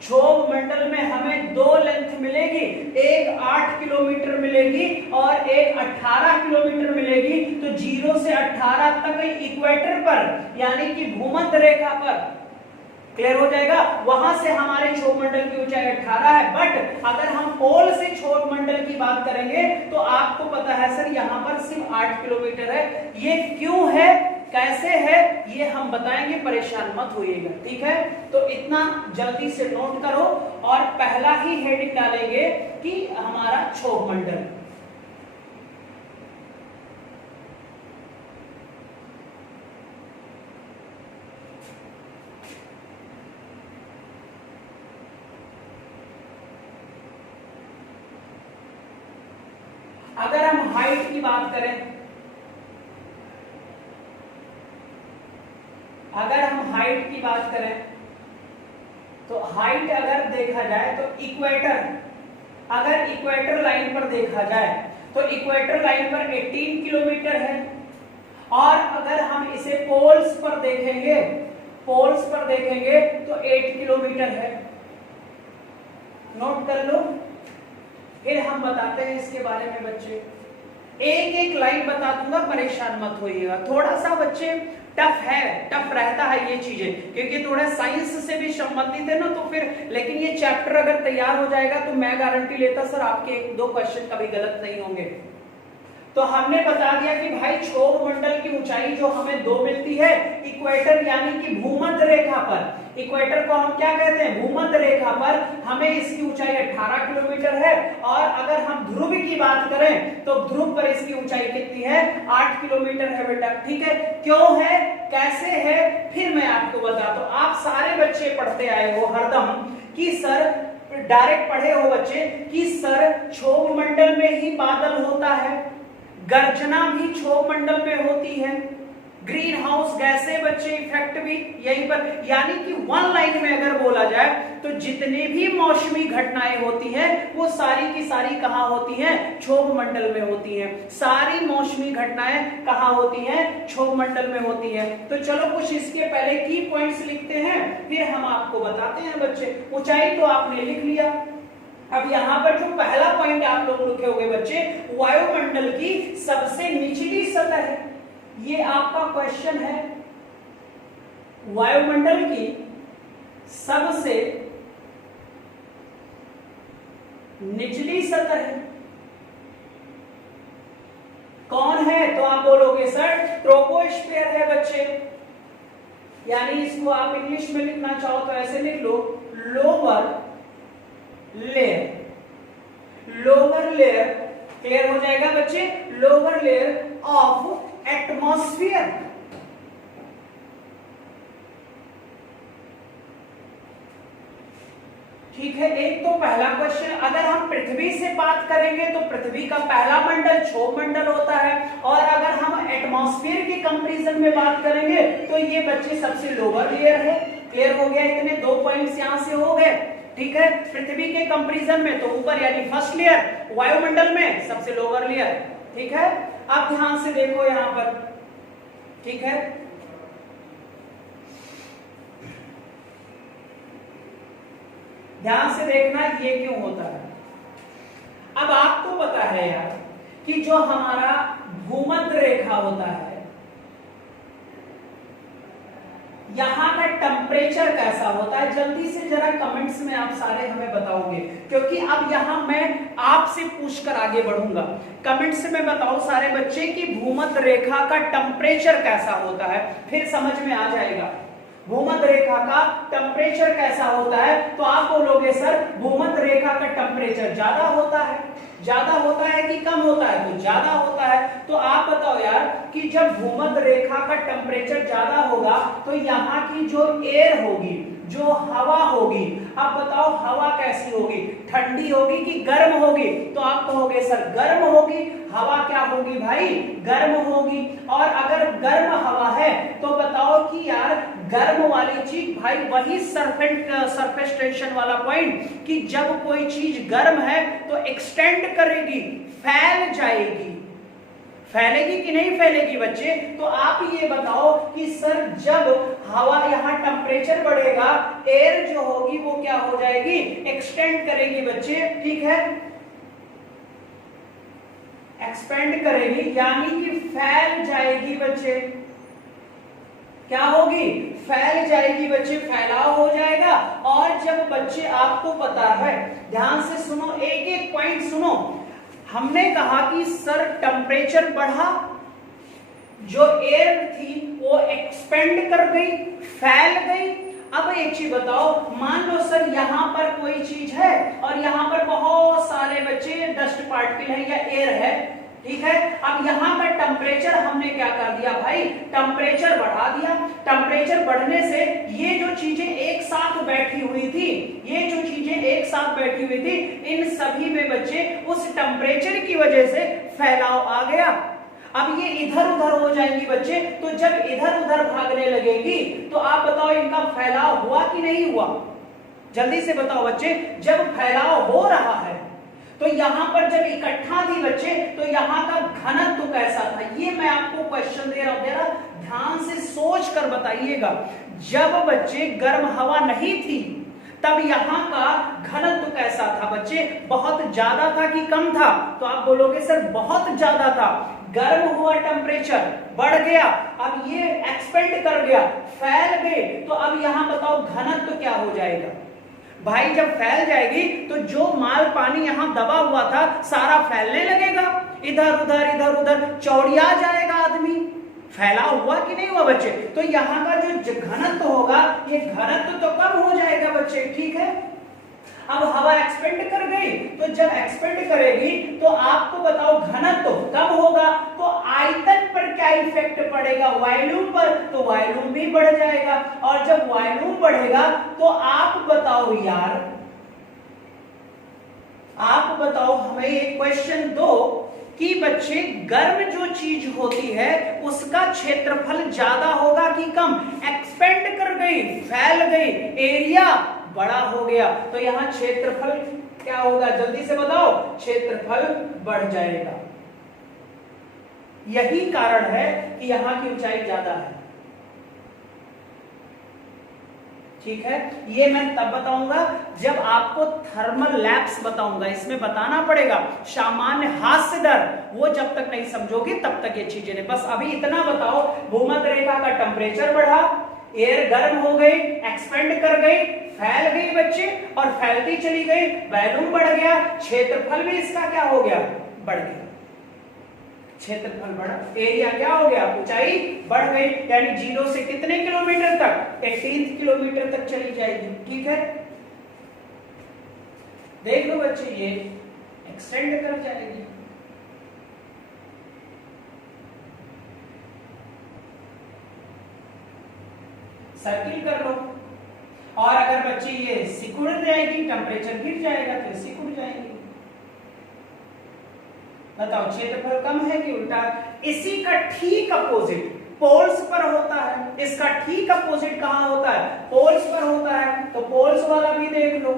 क्षोभ मंडल में हमें दो लेंथ मिलेगी, एक 8 किलोमीटर मिलेगी और एक 18 किलोमीटर मिलेगी। तो 0 से 18 तक इक्वेटर पर यानी कि भूमध्य रेखा पर, क्लियर हो जाएगा, वहां से हमारे क्षोभ मंडल की ऊंचाई 18 है। बट अगर हम पोल से क्षोभ मंडल की बात करेंगे तो आपको पता है सर यहाँ पर सिर्फ 8 किलोमीटर है। ये क्यों है, कैसे है, ये हम बताएंगे, परेशान मत होइएगा, ठीक है। तो इतना जल्दी से नोट करो और पहला ही हेडिंग डालेंगे कि हमारा क्षोभ मंडल। अगर हम हाइट की बात करें, अगर हम हाइट की बात करें तो हाइट अगर देखा जाए तो इक्वेटर, अगर इक्वेटर लाइन पर देखा जाए तो इक्वेटर लाइन पर 18 किलोमीटर है। और अगर हम इसे पोल्स पर देखेंगे, पोल्स पर देखेंगे तो 8 किलोमीटर है। नोट कर लो, फिर हम बताते हैं इसके बारे में बच्चे। एक एक लाइन बता दूंगा, परेशान मत होइएगा। थोड़ा सा बच्चे टफ है, टफ रहता है ये चीजें, क्योंकि थोड़ा साइंस से भी संबंधित है ना, तो फिर लेकिन ये चैप्टर अगर तैयार हो जाएगा तो मैं गारंटी लेता सर आपके 1-2 क्वेश्चन कभी गलत नहीं होंगे। तो हमने बता दिया कि भाई क्षोभ मंडल की ऊंचाई जो हमें 2 मिलती है इक्वेटर यानी कि भूमध्य रेखा पर, इक्वेटर को हम क्या कहते हैं, भूमध्य रेखा पर हमें इसकी ऊंचाई 18 किलोमीटर है। और अगर हम ध्रुव की बात करें तो ध्रुव पर इसकी ऊंचाई कितनी है, 8 किलोमीटर है बेटा, ठीक है। क्यों है, कैसे है, फिर मैं आपको बताता हूं। आप सारे बच्चे पढ़ते आए हो हरदम कि सर, डायरेक्ट पढ़े हो बच्चे कि सर क्षोभ मंडल में ही बादल होता है, गर्जना भी क्षोभ मंडल में होती है, ग्रीन हाउस गैसें बच्चे इफेक्ट भी यहीं पर, यानी कि वन लाइन में अगर बोला जाए तो जितने भी मौसमी घटनाएं होती हैं वो सारी की सारी कहां होती हैं, क्षोभ मंडल में होती हैं। सारी मौसमी घटनाएं कहां होती हैं, क्षोभ मंडल में होती हैं। तो चलो कुछ इसके पहले की पॉइंट्स लिखते हैं, फिर हम आपको बताते हैं बच्चे। ऊंचाई तो आपने लिख लिया। अब यहाँ पर जो पहला पॉइंट आप लोग लिखे होंगे बच्चे, वायुमंडल की सबसे निचली सतह है, ये आपका क्वेश्चन है। वायुमंडल की सबसे निचली सतह कौन है, तो आप बोलोगे सर ट्रोपोस्फीयर है बच्चे, यानी इसको आप इंग्लिश में लिखना चाहो तो ऐसे लिख लो, lower layer, lower layer, clear हो जाएगा बच्चे, लोअर लेयर ऑफ एटमॉस्फेयर। ठीक है, एक तो पहला क्वेश्चन। अगर हम पृथ्वी से बात करेंगे तो पृथ्वी का पहला मंडल क्षोभ मंडल होता है, और अगर हम एटमॉस्फेयर के कंपैरिजन में बात करेंगे तो ये बच्चे सबसे लोअर लेयर है। क्लियर हो गया, इतने 2 पॉइंट्स यहां से हो गए, ठीक है। पृथ्वी के कंपैरिजन में तो ऊपर यानी फर्स्ट लेयर, वायुमंडल में सबसे लोअर लेयर, ठीक है। अब ध्यान से देखो यहां पर, ठीक है, ध्यान से देखना ये क्यों होता है। अब आपको पता है यार कि जो हमारा भूमध्य रेखा होता है, यहां का टेम्परेचर कैसा होता है, जल्दी से जरा कमेंट्स में आप सारे हमें बताओगे, क्योंकि अब यहां मैं आपसे पूछकर आगे बढ़ूंगा। कमेंट्स में बताओ सारे बच्चे कि भूमध्य रेखा का टेम्परेचर कैसा होता है, फिर समझ में आ जाएगा। भूमध्य रेखा का टेम्परेचर कैसा होता है, तो आप बोलोगे सर भूमध्य रेखा का टेम्परेचर ज्यादा होता है। ज्यादा होता है कि कम होता है, तो ज्यादा होता है। तो आप बताओ यार कि जब भूमध्य रेखा का टेम्परेचर ज्यादा होगा तो यहाँ की जो एयर होगी, जो हवा होगी, आप बताओ हवा कैसी होगी, ठंडी होगी कि गर्म होगी, तो आप कहोगे सर गर्म होगी। हवा क्या होगी भाई, गर्म होगी। और अगर गर्म हवा है तो बताओ कि यार गर्म वाली चीज, भाई वही सरफेस टेंशन वाला पॉइंट कि जब कोई चीज गर्म है तो एक्सटेंड करेगी, फैल जाएगी। फैलेगी कि नहीं फैलेगी बच्चे? तो आप ये बताओ कि सर जब हवा यहाँ टेम्परेचर बढ़ेगा, एयर जो होगी वो क्या हो जाएगी, एक्सटेंड करेगी बच्चे, ठीक है, एक्सपेंड करेगी, यानी कि फैल जाएगी बच्चे। क्या होगी, फैल जाएगी बच्चे, फैलाव हो जाएगा। और जब बच्चे आपको पता है, ध्यान से सुनो, एक एक पॉइंट सुनो। हमने कहा कि सर टेम्परेचर बढ़ा, जो एयर थी वो एक्सपेंड कर गई, फैल गई। अब एक चीज बताओ, मान लो सर यहां पर कोई चीज है और यहां पर बहुत सारे बच्चे डस्ट पार्टिकल है या एयर है, ठीक है। अब यहाँ का टेम्परेचर हमने क्या कर दिया भाई, टेम्परेचर बढ़ा दिया। टेम्परेचर बढ़ने से ये जो चीजें एक साथ बैठी हुई थी, ये जो चीजें एक साथ बैठी हुई थी, इन सभी में बच्चे उस टेम्परेचर की वजह से फैलाव आ गया। अब ये इधर उधर हो जाएंगी बच्चे, तो जब इधर उधर भागने लगेगी तो आप बताओ इनका फैलाव हुआ कि नहीं हुआ? जल्दी से बताओ बच्चे। जब फैलाव हो रहा है तो यहां पर जब इकट्ठा थी बच्चे, तो यहां का घनत्व कैसा था, ये मैं आपको क्वेश्चन दे रहा हूं, जरा ध्यान से सोच कर बताइएगा। जब बच्चे गर्म हवा नहीं थी तब यहां का घनत्व कैसा था बच्चे, बहुत ज्यादा था कि कम था? तो आप बोलोगे सर बहुत ज्यादा था। गर्म हुआ, टेम्परेचर बढ़ गया, अब ये एक्सपेंड कर गया, फैल गए, तो अब यहां बताओ घनत्व क्या हो जाएगा भाई? जब फैल जाएगी तो जो माल पानी यहां दबा हुआ था सारा फैलने लगेगा, इधर उधर चौड़िया जाएगा आदमी। फैलाव हुआ कि नहीं हुआ बच्चे? तो यहाँ का जो घनत्व होगा, ये घनत्व तो कम हो जाएगा बच्चे, ठीक है। अब हवा एक्सपेंड कर गई, तो जब एक्सपेंड करेगी तो आपको बताओ घनत्व कम होगा, तो आयतन पर क्या इफेक्ट पड़ेगा, वॉल्यूम पर, तो वॉल्यूम भी बढ़ जाएगा। और जब वॉल्यूम बढ़ेगा तो आप बताओ यार, आप बताओ हमें एक क्वेश्चन दो कि बच्चे गर्म जो चीज होती है उसका क्षेत्रफल ज्यादा होगा कि कम? एक्सपेंड कर गई, फैल गई, एरिया बड़ा हो गया, तो यहां क्षेत्रफल क्या होगा, जल्दी से बताओ? क्षेत्रफल बढ़ जाएगा। यही कारण है कि यहां की ऊंचाई ज्यादा है, ठीक है। ये मैं तब बताऊंगा जब आपको थर्मल लैप्स बताऊंगा, इसमें बताना पड़ेगा सामान्य हास्य दर, वो जब तक नहीं समझोगे तब तक ये चीजें नहीं। बस अभी इतना बताओ, भूमध्य रेखा का टेम्परेचर बढ़ा, एयर गर्म हो गई, एक्सपेंड कर गई, फैल गई बच्चे, और फैलती चली गई, वॉल्यूम बढ़ गया, क्षेत्रफल भी इसका क्या हो गया, बढ़ गया। क्षेत्रफल बढ़ा, एरिया क्या हो गया, ऊंचाई बढ़ गई, यानी 0 से कितने किलोमीटर तक, 18 किलोमीटर तक चली जाएगी, ठीक है। देख लो बच्चे, ये एक्सटेंड कर जाएगी। सर्किल कर लो, और अगर बच्चे ये सिकुड़ जाएगी, टेम्परेचर गिर जाएगा, फिर सिकुड़ जाएगी। बताओ क्षेत्रफल कम है कि उल्टा? इसी का ठीक अपोजिट पोल्स पर होता है। इसका ठीक अपोजिट कहां होता है, पोल्स पर होता है। तो पोल्स वाला भी देख लो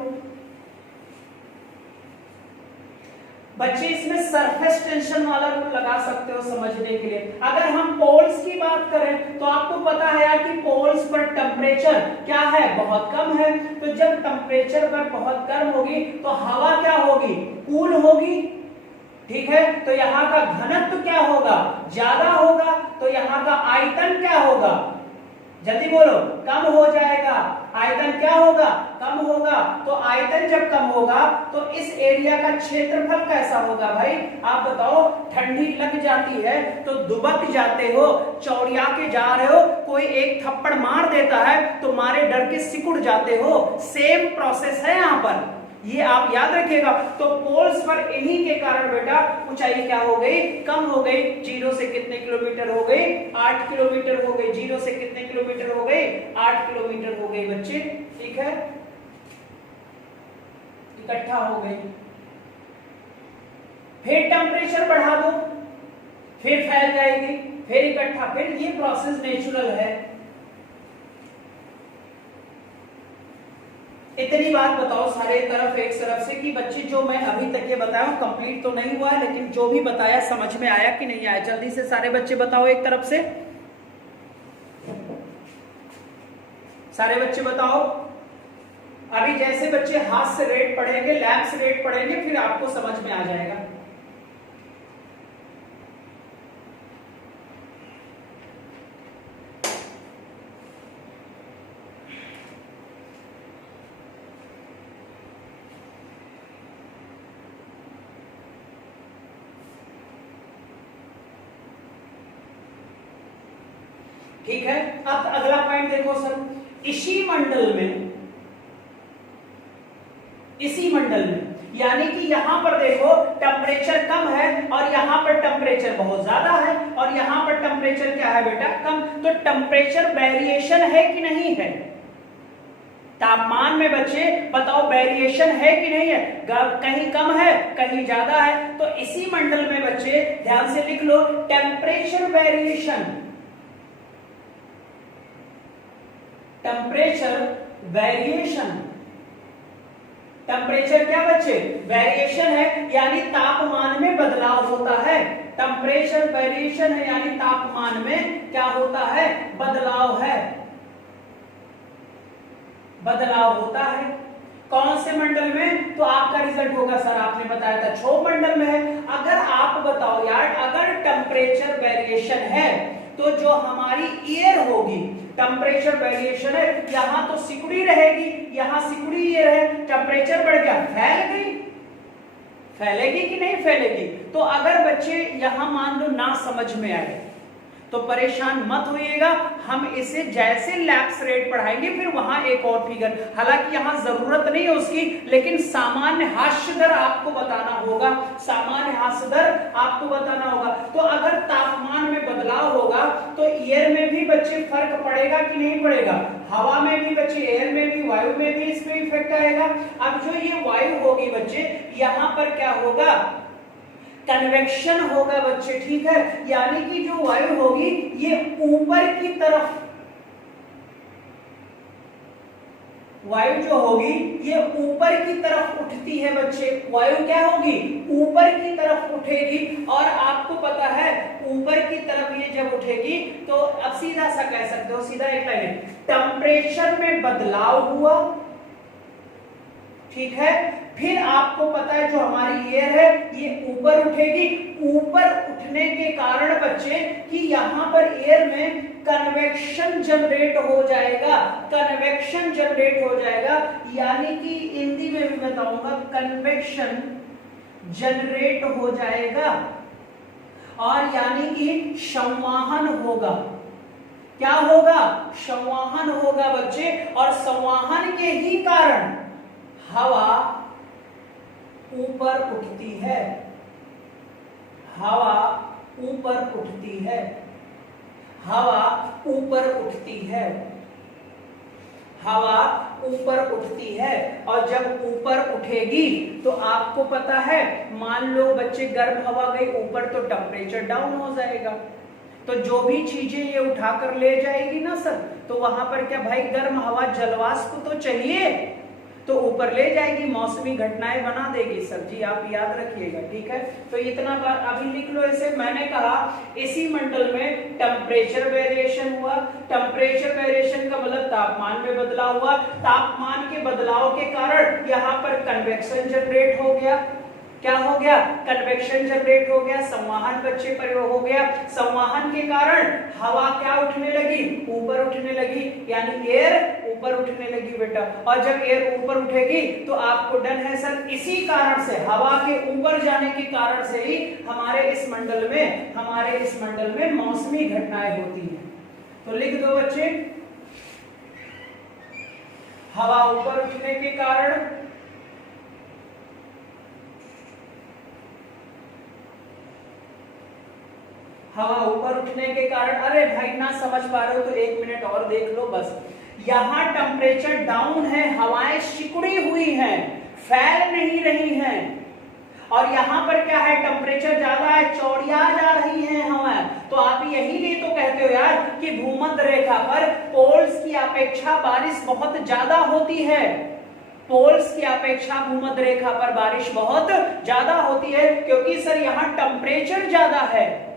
बच्चे, इसमें सरफेस टेंशन वाला रूल लगा सकते हो समझने के लिए। अगर हम पोल्स की बात करें तो आपको पता है यार कि पोल्स पर टेम्परेचर क्या है, बहुत कम है। तो जब टेम्परेचर पर बहुत कम होगी तो हवा क्या होगी, कूल होगी, ठीक है, तो यहाँ का घनत्व क्या होगा, ज्यादा होगा, तो यहाँ का आयतन क्या होगा, जल्दी बोलो, कम हो जाएगा। आयतन क्या होगा, कम होगा। तो आयतन जब कम होगा तो इस एरिया का क्षेत्रफल कैसा होगा भाई, आप बताओ। ठंडी लग जाती है तो दुबक जाते हो, चौड़िया के जा रहे हो, कोई एक थप्पड़ मार देता है तो मारे डर के सिकुड़ जाते हो। सेम प्रोसेस है यहाँ पर, ये आप याद रखिएगा। तो पोल्स पर इन्हीं के कारण बेटा ऊंचाई क्या हो गई, कम हो गई। 0 से कितने किलोमीटर हो गई, 8 किलोमीटर हो गई। 0 से कितने किलोमीटर हो गई, 8 किलोमीटर हो गई बच्चे, ठीक है, इकट्ठा हो गई। फिर टेम्परेचर बढ़ा दो, फिर फैल जाएगी, फिर इकट्ठा, फिर ये प्रोसेस नेचुरल है। इतनी बात बताओ सारे तरफ एक तरफ से कि बच्चे जो मैं अभी तक ये बताया हूं कंप्लीट तो नहीं हुआ है, लेकिन जो भी बताया समझ में आया कि नहीं आया, जल्दी से सारे बच्चे बताओ एक तरफ से, सारे बच्चे बताओ। अभी जैसे बच्चे हाथ से रेट पढ़ेंगे, लैब से रेट पढ़ेंगे, फिर आपको समझ में आ जाएगा। ठीक है, अब अगला पॉइंट देखो सर, इसी मंडल में यानी कि यहां पर देखो टेम्परेचर कम है और यहां पर टेम्परेचर बहुत ज्यादा है, और यहां पर टेम्परेचर क्या है बेटा, कम। तो टेम्परेचर वेरिएशन है कि नहीं है, तापमान में बच्चे बताओ वेरिएशन है कि नहीं है, कहीं कम है कहीं ज्यादा है। तो इसी मंडल में बच्चे ध्यान से लिख लो, temperature variation, temperature variation, temperature क्या बच्चे, वेरिएशन है, यानी तापमान में बदलाव होता है। टेम्परेचर वेरिएशन है यानी तापमान में क्या होता है, बदलाव है, बदलाव होता है। कौन से मंडल में, तो आपका रिजल्ट होगा सर आपने बताया था क्षोभ मंडल में है। अगर आप बताओ यार, अगर टेम्परेचर वेरिएशन है तो जो हमारी एयर होगी, टेम्परेचर वेरिएशन है, यहां तो सिकुड़ी रहेगी, यहां सिकुड़ी एयर है, टेम्परेचर बढ़ गया, फैल गई, फैलेगी कि नहीं फैलेगी। तो अगर बच्चे यहां मान लो ना समझ में आए तो परेशान मत होइएगा, हम इसे जैसे लैप्स रेट पढ़ाएंगे फिर वहां एक और फिगर, हालांकि यहां जरूरत नहीं है उसकी, लेकिन सामान्य हास्य दर आपको बताना होगा, सामान्य हास्य दर आपको बताना होगा। तो अगर तापमान में बदलाव होगा तो एयर में भी बच्चे फर्क पड़ेगा कि नहीं पड़ेगा, हवा में भी बच्चे, एयर में भी, वायु में भी इसमें इफेक्ट आएगा। अब जो ये वायु होगी बच्चे, यहां पर क्या होगा, कन्वेक्शन होगा बच्चे, ठीक है, यानी कि जो वायु होगी ये ऊपर की तरफ, वायु जो होगी ये ऊपर की तरफ उठती है बच्चे, वायु क्या होगी, ऊपर की तरफ उठेगी। और आपको पता है ऊपर की तरफ ये जब उठेगी तो अब सीधा सा कह सकते हो, सीधा एक लाइन, टेम्परेचर में बदलाव हुआ, ठीक है। फिर आपको पता है जो हमारी एयर है ये ऊपर उठेगी, ऊपर उठने के कारण बच्चे कि यहां पर एयर में कन्वेक्शन जनरेट हो जाएगा, कन्वेक्शन जनरेट हो जाएगा, यानी कि हिंदी में भी बताऊंगा, कन्वेक्शन जनरेट हो जाएगा, और यानी कि संवाहन होगा, क्या होगा, संवाहन होगा बच्चे, और संवाहन के ही कारण हवा ऊपर उठती है, हवा ऊपर उठती है, हवा ऊपर उठती है, हवा ऊपर उठती है। और जब ऊपर उठेगी तो आपको पता है, मान लो बच्चे गर्म हवा गई ऊपर तो टेम्परेचर डाउन हो जाएगा, तो जो भी चीजें ये उठाकर ले जाएगी ना सर, तो वहां पर क्या भाई गर्म हवा, जलवाष्प तो चाहिए, तो ऊपर ले जाएगी, मौसमी घटनाएं बना देगी सर जी, आप याद रखिएगा, ठीक है। तो इतना बात अभी लिख लो इसे, मैंने कहा इसी मंडल में टेम्परेचर वेरिएशन हुआ, टेम्परेचर वेरिएशन का मतलब तापमान में बदलाव हुआ, तापमान के बदलाव के कारण यहाँ पर कन्वेक्शन जनरेट हो गया, क्या हो गया, कन्वेक्शन जनरेट हो गया, संवहन बच्चे पर हो गया। संवहन के कारण हवा क्या उठने लगी, ऊपर उठने लगी, यानी एयर ऊपर उठने लगी बेटा। और जब एयर ऊपर उठेगी तो आपको डन है सर, इसी कारण से हवा के ऊपर जाने के कारण से ही हमारे इस मंडल में मौसमी घटनाएं होती हैं। तो लिख दो बच्चे, हवा ऊपर उठने के कारण अरे भाई ना समझ पा रहे हो तो 1 मिनट और देख लो बस। यहां टेम्परेचर डाउन है, हवाएं सिकुड़ी हुई हैं, फैल नहीं रही हैं। और यहां पर क्या है, टेम्परेचर ज्यादा है, चौड़िया जा रही हैं हवाएं। तो आप यही लिए तो कहते हो यार कि भूमध्य रेखा पर पोल्स की अपेक्षा बारिश बहुत ज्यादा होती है। पोल्स की अपेक्षा भूमध्य रेखा पर बारिश बहुत ज्यादा होती है, क्योंकि सर यहां टेम्परेचर ज्यादा है।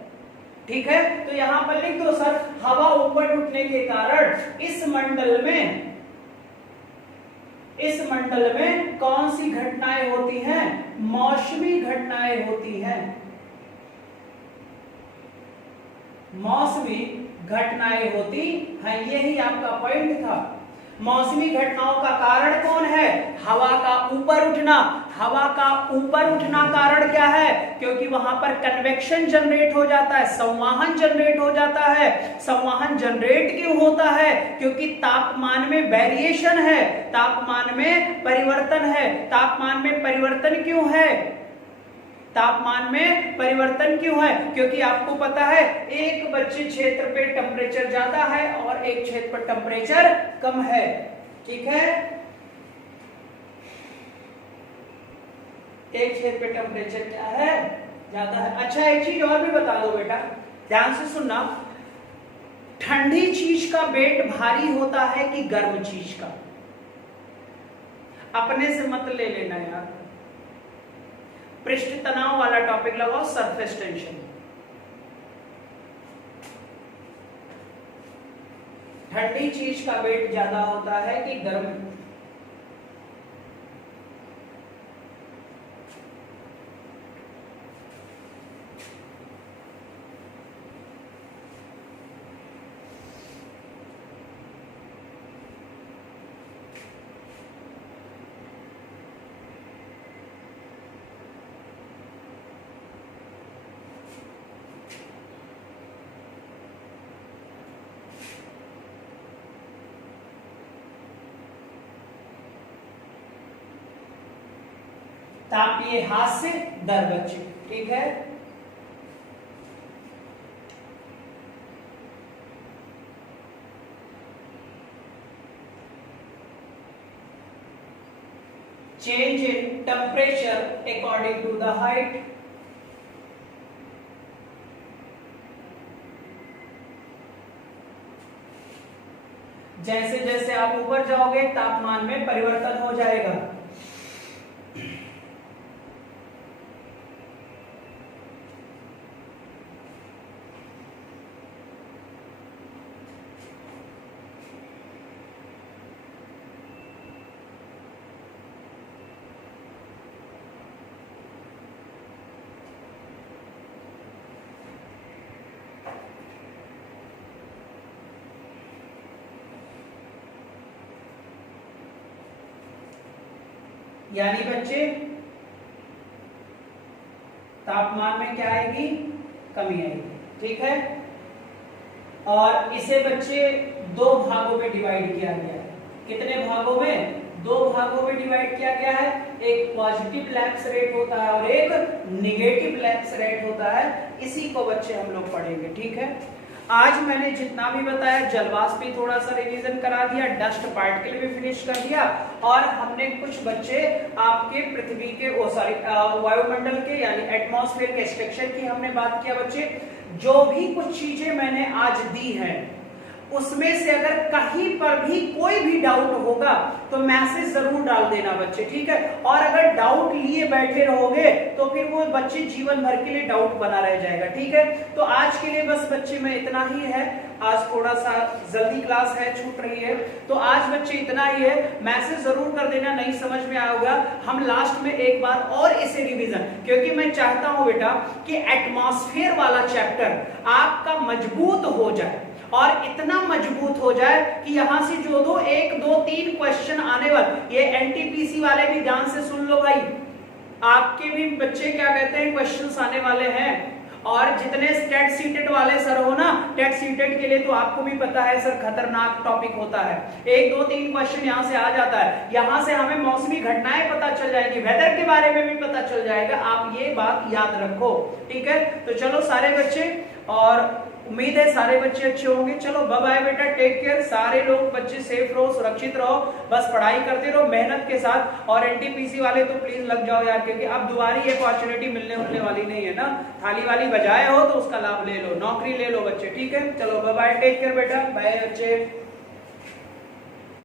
ठीक है, तो यहां पर लिख दो सर, हवा ऊपर उठने के कारण इस मंडल में कौन सी घटनाएं होती हैं, मौसमी घटनाएं होती हैं। मौसमी घटनाएं होती हैं, यही आपका पॉइंट था। मौसमी घटनाओं का कारण कौन है, हवा का ऊपर उठना। हवा का ऊपर उठना कारण क्या है, क्योंकि वहां पर कन्वेक्शन जनरेट हो जाता है, संवहन जनरेट हो जाता है। संवहन जनरेट क्यों होता है, क्योंकि तापमान में वेरिएशन है, तापमान में परिवर्तन है। तापमान में परिवर्तन क्यों है, तापमान में परिवर्तन क्यों है, क्योंकि आपको पता है एक बच्चे क्षेत्र पे टेम्परेचर ज्यादा है और एक क्षेत्र पर टेम्परेचर कम है। ठीक है, एक क्षेत्र पे टेम्परेचर क्या है, ज्यादा है। अच्छा एक चीज और भी बता दो बेटा, ध्यान से सुनना, ठंडी चीज का वेट भारी होता है कि गर्म चीज का, अपने से मत ले लेना यार। पृष्ठ तनाव वाला टॉपिक लगाओ, सरफेस टेंशन। ठंडी चीज का वेट ज्यादा होता है कि गर्म। तापीय हास्य दर बच्चे, ठीक है। Change in temperature according to the height. जैसे जैसे आप ऊपर जाओगे तापमान में परिवर्तन हो जाएगा। यानी बच्चे तापमान में क्या आएगी, कमी आएगी, ठीक है। और इसे बच्चे दो भागों में डिवाइड किया गया है। कितने भागों में, दो भागों में डिवाइड किया गया है। एक पॉजिटिव लैप्स रेट होता है और एक निगेटिव लैप्स रेट होता है। इसी को बच्चे हम लोग पढ़ेंगे, ठीक है। आज मैंने जितना भी बताया, जलवाष्प भी थोड़ा सा रिवीजन करा दिया, डस्ट पार्टिकल भी फिनिश कर दिया, और हमने कुछ बच्चे आपके पृथ्वी के वायुमंडल के यानी एटमॉस्फेयर के स्ट्रक्चर की हमने बात किया। बच्चे जो भी कुछ चीजें मैंने आज दी हैं उसमें से अगर कहीं पर भी कोई भी डाउट होगा तो मैसेज जरूर डाल देना बच्चे, ठीक है। और अगर डाउट लिए बैठे रहोगे तो फिर वो बच्चे जीवन भर के लिए डाउट बना रह जाएगा, ठीक है। तो आज के लिए बस बच्चे में इतना ही है। आज थोड़ा सा जल्दी क्लास है, छूट रही है, तो आज बच्चे इतना ही है। मैसेज जरूर कर देना नहीं समझ में आया होगा, हम लास्ट में एक बार और इसे रिवीजन, क्योंकि मैं चाहता हूं बेटा कि एटमॉस्फेयर वाला चैप्टर आपका मजबूत हो जाए, और इतना मजबूत हो जाए कि यहां से जो 1 2 3 क्वेश्चन आने वाले, ये एनटीपीसी वाले भी ध्यान से सुन लो भाई, आपके भी बच्चे क्या कहते हैं क्वेश्चंस आने वाले हैं। और जितने टेट सीटेड वाले सर हो ना, टेट सीटेड के लिए तो आपको भी पता है सर खतरनाक टॉपिक होता है, 1 2 3 क्वेश्चन यहां से आ जाता है, यहां से हमें मौसमी घटनाएं पता चल जाएगी, वेदर के बारे में भी पता चल जाएगा, आप ये बात याद रखो, ठीक है। तो चलो सारे बच्चे, और उम्मीद है सारे बच्चे अच्छे होंगे। चलो बाय बाय बेटा, टेक केयर, सारे लोग बच्चे सेफ रहो, सुरक्षित रहो, बस पढ़ाई करते रहो मेहनत के साथ, और एनटीपीसी वाले तो प्लीज लग जाओ यार, क्योंकि अब दोबारा ये अपॉर्चुनिटी मिलने वाली नहीं है ना, थाली वाली बजाए हो तो उसका लाभ ले लो, नौकरी ले लो बच्चे, ठीक है। चलो बाय बाय, टेक केयर बेटा, बाय बच्चे।